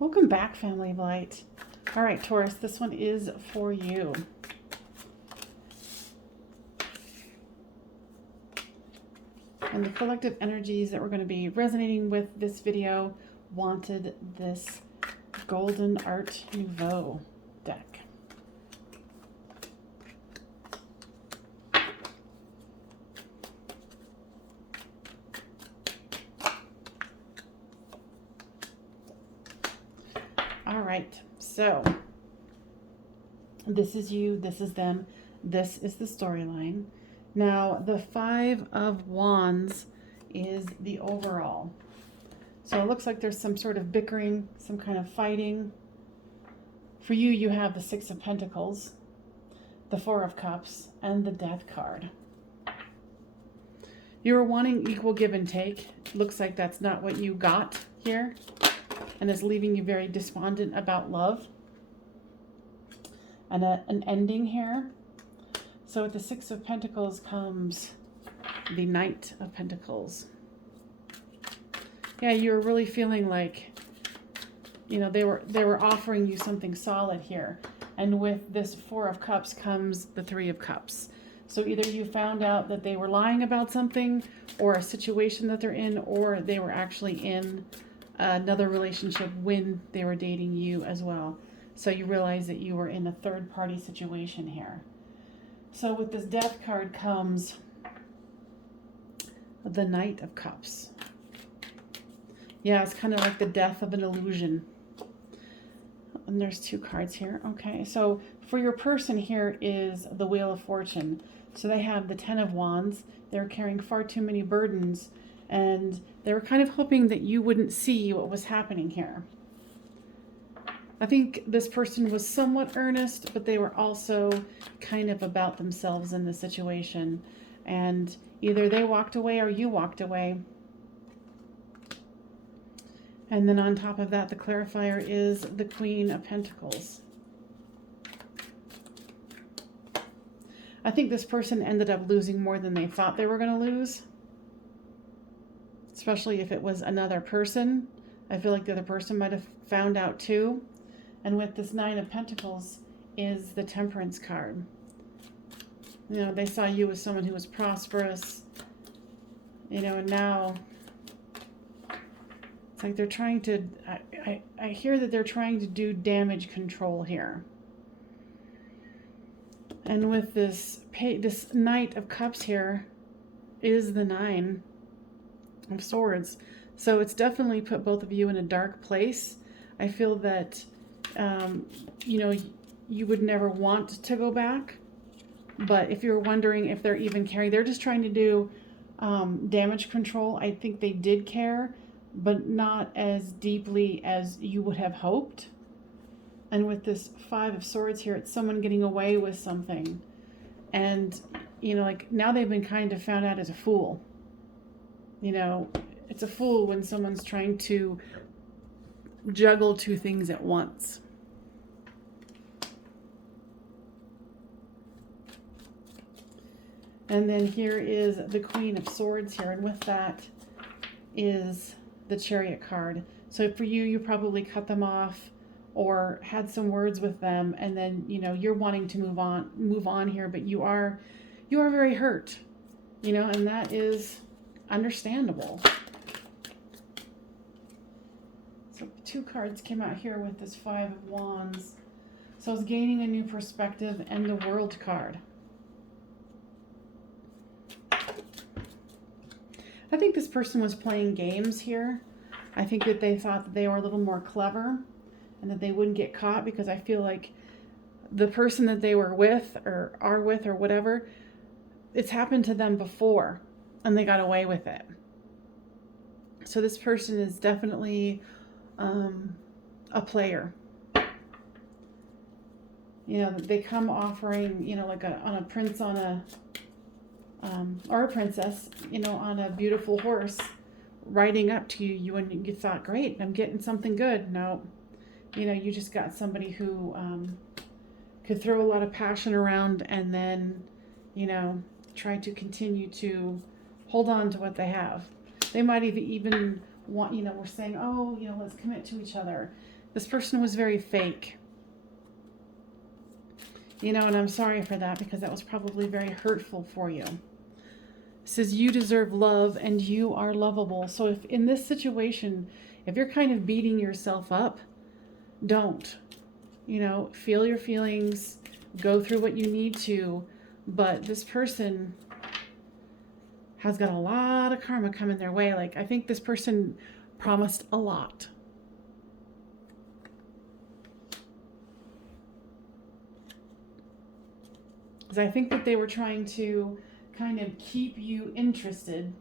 Welcome back, family of light. All right, Taurus, this one is for you. And the collective energies that we're going to be resonating with this video wanted this Golden Art Nouveau deck. All right, so this is you, this is them, this is the storyline. Now, the Five of Wands is the overall. So it looks like there's some sort of bickering, some kind of fighting. For you, you have the Six of Pentacles, the Four of Cups, and the Death card. You were wanting equal give and take. Looks like that's not what you got here, and is leaving you very despondent about love. And an ending here. So with the Six of Pentacles comes the Knight of Pentacles. Yeah, you're really feeling like, you know, they were offering you something solid here. And with this Four of Cups comes the Three of Cups. So either you found out that they were lying about something, or a situation that they're in, or they were actually in another relationship when they were dating you as well. So you realize that you were in a third-party situation here. So with this Death card comes the Knight of Cups. Yeah, it's kind of like the death of an illusion. And there's two cards here. Okay, so for your person here is the Wheel of Fortune. So they have the Ten of Wands. They're carrying far too many burdens, and they were kind of hoping that you wouldn't see what was happening here. I think this person was somewhat earnest, but they were also kind of about themselves in the situation. And either they walked away or you walked away. And then on top of that, the clarifier is the Queen of Pentacles. I think this person ended up losing more than they thought they were going to lose. Especially if it was another person. I feel like the other person might have found out too. And with this Nine of Pentacles is the Temperance card. You know, they saw you as someone who was prosperous, you know, and now it's like they're trying to, I hear that they're trying to do damage control here. And with this Knight of Cups here is the Nine of Swords. So it's definitely put both of you in a dark place. I feel that you know, you would never want to go back, but if you're wondering if they're even caring, they're just trying to do damage control. I think they did care, but not as deeply as you would have hoped. And with this Five of Swords here, it's someone getting away with something, and you know, like now they've been kind of found out as a fool. You know, it's a fool when someone's trying to juggle two things at once. And then here is the Queen of Swords here, and with that is the Chariot card. So for you, you probably cut them off or had some words with them, and then, you know, you're wanting to move on here, but you are very hurt, you know, and that is understandable. So two cards came out here with this Five of Wands. So it's gaining a new perspective, and the World card. I think this person was playing games here. I think that they thought that they were a little more clever and that they wouldn't get caught, because I feel like the person that they were with or are with or whatever, it's happened to them before and they got away with it. So this person is definitely a player. You know, they come offering, you know, like on a prince on a or a princess, you know, on a beautiful horse riding up to you, and you thought, great, I'm getting something good. No, you know, you just got somebody who could throw a lot of passion around and then, you know, try to continue to hold on to what they have. They might even want, you know, we're saying, oh, you know, let's commit to each other. This person was very fake. You know, and I'm sorry for that because that was probably very hurtful for you. It says you deserve love and you are lovable. So if in this situation, if you're kind of beating yourself up, don't. You know, feel your feelings, go through what you need to, but this person has got a lot of karma coming their way. Like, I think this person promised a lot. Because I think that they were trying to kind of keep you interested,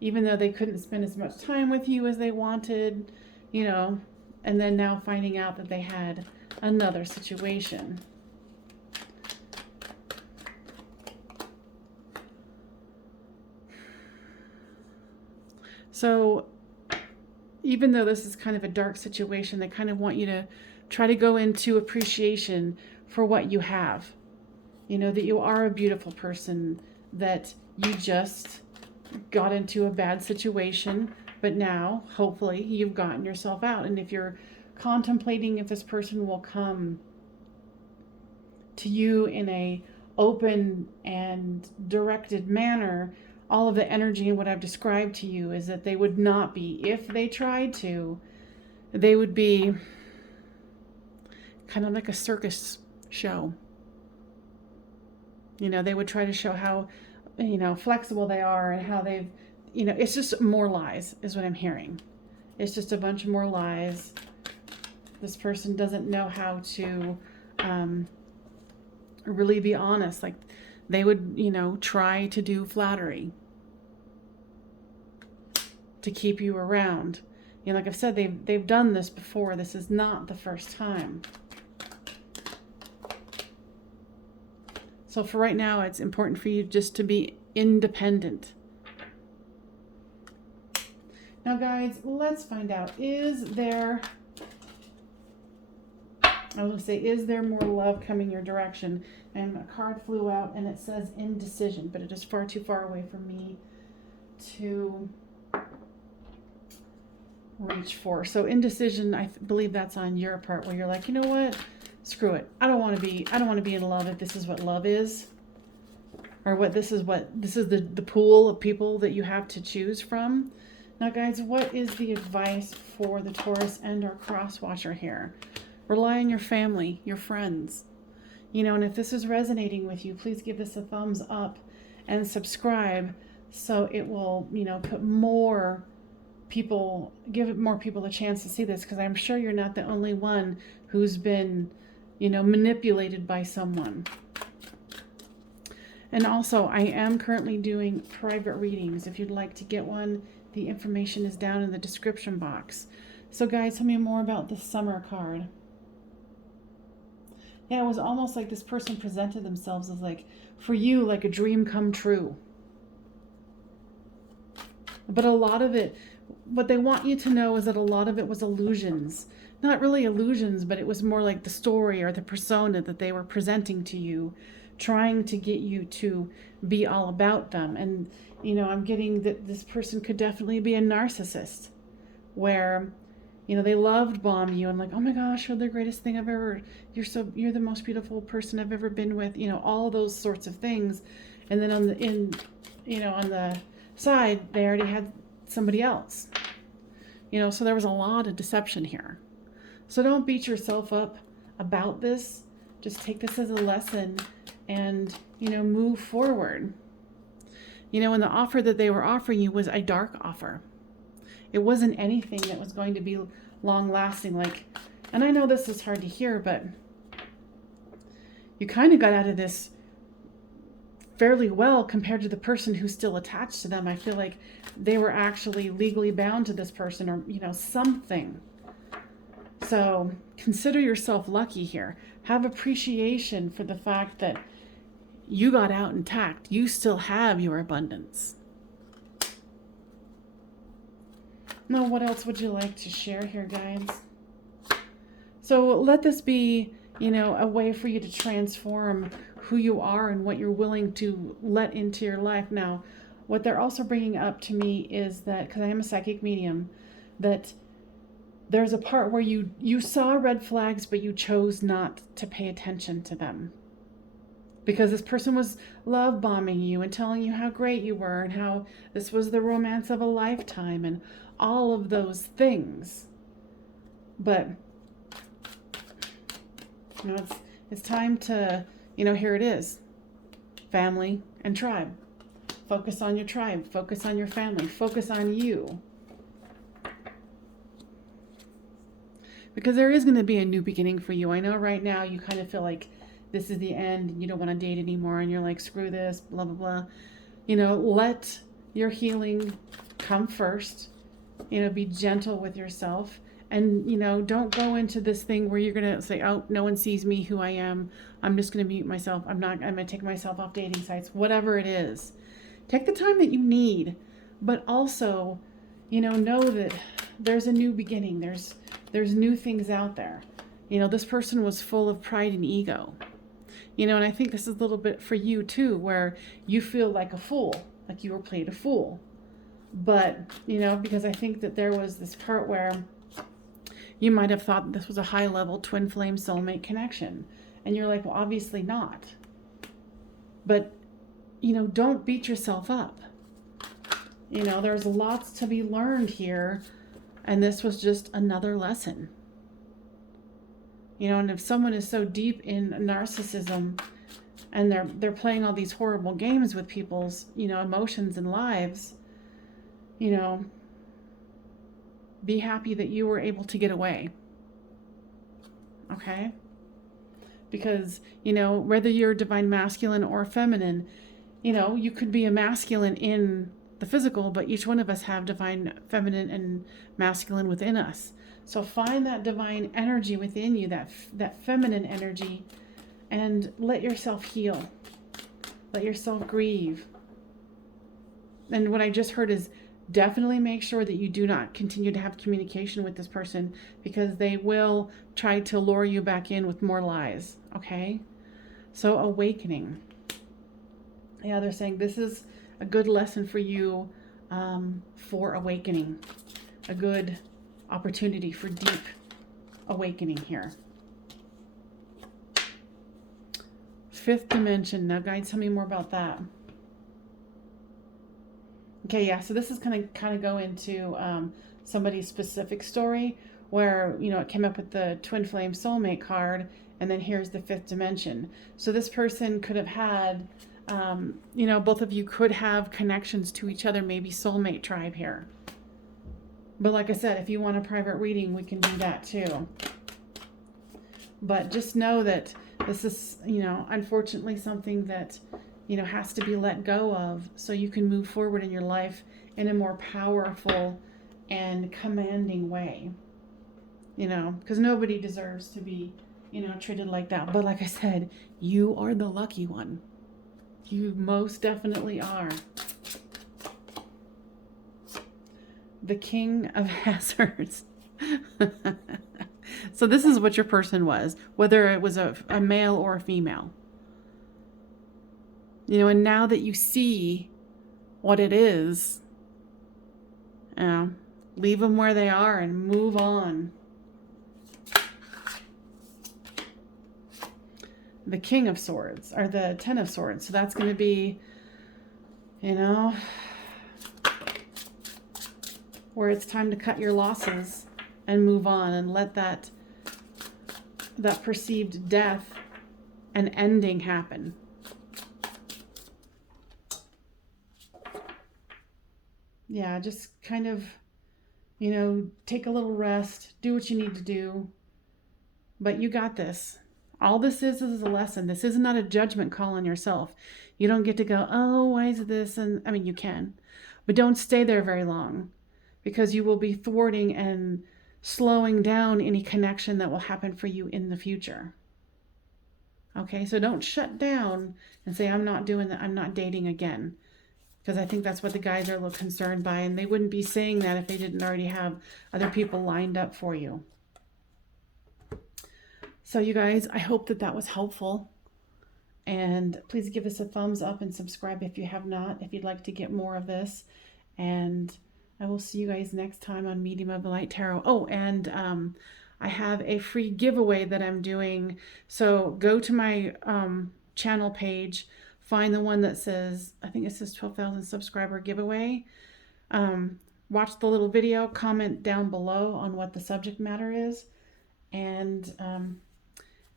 even though they couldn't spend as much time with you as they wanted, you know, and then now finding out that they had another situation. So even though this is kind of a dark situation, they kind of want you to try to go into appreciation for what you have. You know, that you are a beautiful person, that you just got into a bad situation, but now, hopefully, you've gotten yourself out. And if you're contemplating if this person will come to you in a open and directed manner, all of the energy and what I've described to you is that they would not be. If they tried to, they would be kind of like a circus show. You know, they would try to show how, you know, flexible they are and how they've, you know, it's just more lies is what I'm hearing. It's just a bunch of more lies. This person doesn't know how to really be honest. Like, they would, you know, try to do flattery to keep you around. You know, like I've said, they've done this before. This is not the first time. So for right now, it's important for you just to be independent. Now, guys, let's find out, is there more love coming your direction? And a card flew out and it says indecision, but it is far too far away for me to reach for. So indecision, I believe that's on your part, where you're like, you know what? Screw it. I don't want to be in love if this is what love is. Or this is the pool of people that you have to choose from. Now, guys, what is the advice for the Taurus and or cross watcher here? Rely on your family, your friends. You know, and if this is resonating with you, please give this a thumbs up and subscribe so it will, you know, give more people a chance to see this, because I'm sure you're not the only one who's been, you know, manipulated by someone. And also, I am currently doing private readings. If you'd like to get one, the information is down in the description box. So guys, tell me more about the Summer card. Yeah, it was almost like this person presented themselves as, like, for you, like a dream come true. But a lot of it, what they want you to know is that a lot of it was illusions. Not really illusions, but it was more like the story or the persona that they were presenting to you, trying to get you to be all about them. And, you know, I'm getting that this person could definitely be a narcissist, where, you know, they loved bomb you and like, oh my gosh, you're the greatest thing I've ever, you're the most beautiful person I've ever been with, you know, all those sorts of things. And then on the side, they already had somebody else, you know, so there was a lot of deception here. So don't beat yourself up about this. Just take this as a lesson and, you know, move forward. You know, and the offer that they were offering you was a dark offer. It wasn't anything that was going to be long lasting. Like, and I know this is hard to hear, but you kind of got out of this fairly well compared to the person who's still attached to them. I feel like they were actually legally bound to this person, or, you know, something. So consider yourself lucky here. Have appreciation for the fact that you got out intact. You still have your abundance. Now, what else would you like to share here, guys? So let this be, you know, a way for you to transform who you are and what you're willing to let into your life. Now, what they're also bringing up to me is that, because I am a psychic medium, that there's a part where you saw red flags, but you chose not to pay attention to them. Because this person was love bombing you and telling you how great you were and how this was the romance of a lifetime and all of those things. But it's time to, here it is. Family and tribe. Focus on your tribe. Focus on your family. Focus on you. Because there is going to be a new beginning for you. I know right now you kind of feel like this is the end and you don't want to date anymore and you're like, screw this, blah, blah, blah. Let your healing come first. Be gentle with yourself. And, don't go into this thing where you're going to say, oh, no one sees me, who I am. I'm just going to mute myself. I'm going to take myself off dating sites, whatever it is. Take the time that you need, but also, know that there's a new beginning. There's new things out there. This person was full of pride and ego. And I think this is a little bit for you too, where you feel like a fool, like you were played a fool. But, because I think that there was this part where you might have thought this was a high-level twin flame soulmate connection. And you're like, well, obviously not. But, don't beat yourself up. There's lots to be learned here. And this was just another lesson. And if someone is so deep in narcissism and they're playing all these horrible games with people's, emotions and lives, be happy that you were able to get away. Okay? Because, whether you're divine masculine or feminine, you could be a masculine in the physical, but each one of us have divine feminine and masculine within us. So find that divine energy within you, that feminine energy, and let yourself heal. Let yourself grieve. And what I just heard is definitely make sure that you do not continue to have communication with this person, because they will try to lure you back in with more lies. Okay? So awakening. Yeah, they're saying this is a good lesson for you for awakening. A good opportunity for deep awakening here. Fifth dimension. Now, guys, tell me more about that. Okay, yeah, so this is going to kind of go into somebody's specific story where, it came up with the twin flame soulmate card, and then here's the fifth dimension. So this person could have had, both of you could have connections to each other, maybe soulmate tribe here. But like I said, if you want a private reading, we can do that too. But just know that this is, unfortunately something that, has to be let go of so you can move forward in your life in a more powerful and commanding way. Because nobody deserves to be, treated like that. But like I said, you are the lucky one. You most definitely are. The King of Hazards. So this is what your person was, whether it was a male or a female. And now that you see what it is, leave them where they are and move on. The King of Swords, or the Ten of Swords. So that's going to be, where it's time to cut your losses and move on and let that perceived death and ending happen. Yeah, just kind of, take a little rest, do what you need to do, but you got this. All this is a lesson. This is not a judgment call on yourself. You don't get to go, oh, why is this? And I mean, you can, but don't stay there very long, because you will be thwarting and slowing down any connection that will happen for you in the future. Okay, so don't shut down and say, I'm not doing that. I'm not dating again. Because I think that's what the guys are a little concerned by. And they wouldn't be saying that if they didn't already have other people lined up for you. So you guys, I hope that was helpful. And please give us a thumbs up and subscribe if you have not, if you'd like to get more of this. And I will see you guys next time on Medium of the Light Tarot. Oh, and I have a free giveaway that I'm doing. So go to my channel page, find the one that says, I think it says 12,000 subscriber giveaway. Watch the little video, comment down below on what the subject matter is. And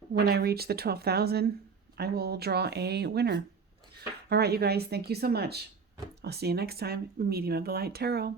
when I reach the 12,000, I will draw a winner. All right, you guys, thank you so much. I'll see you next time, Medium of the Light Tarot.